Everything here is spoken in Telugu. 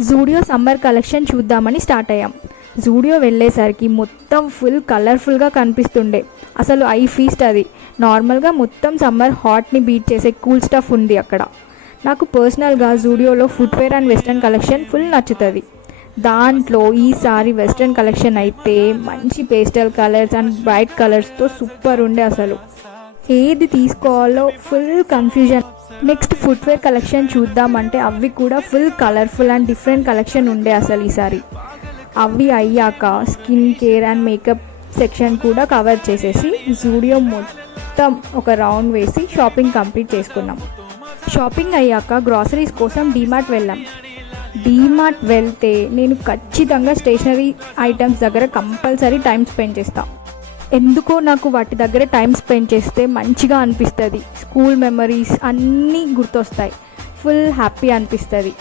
జూడియో సమ్మర్ కలెక్షన్ చూద్దామని స్టార్ట్ అయ్యాం. జూడియో వెళ్ళేసరికి మొత్తం ఫుల్ కలర్ఫుల్గా కనిపిస్తుండే. అసలు ఐ ఫీస్ట్ అది. నార్మల్గా మొత్తం సమ్మర్ హాట్ని బీట్ చేసే కూల్ స్టఫ్ ఉంది అక్కడ. నాకు పర్సనల్గా జూడియోలో footwear and western collection full నచ్చుతుంది. దాంట్లో ఈసారి వెస్ట్రన్ కలెక్షన్ అయితే మంచి పేస్టల్ కలర్స్ అండ్ బ్రైట్ కలర్స్తో సూపర్ ఉండే. అసలు ఏది తీసుకోవాలో full confusion. Next footwear collection చూద్దామంటే అవి కూడా full colourful and different collection ఉండే అసలు ఈసారి. అవి అయ్యాక skin care and makeup section కూడా కవర్ చేసేసి జూడియో మొత్తం ఒక రౌండ్ వేసి షాపింగ్ కంప్లీట్ చేసుకున్నాం. షాపింగ్ అయ్యాక గ్రాసరీస్ కోసం డీమార్ట్ వెళ్ళాం. డీమార్ట్ వెళ్తే నేను ఖచ్చితంగా స్టేషనరీ ఐటమ్స్ దగ్గర కంపల్సరీ టైం స్పెండ్ చేస్తాను. ఎందుకో నాకు వాటి దగ్గర టైం స్పెండ్ చేస్తే మంచిగా అనిపిస్తుంది. స్కూల్ మెమరీస్ అన్నీ గుర్తొస్తాయి. ఫుల్ హ్యాపీ అనిపిస్తుంది.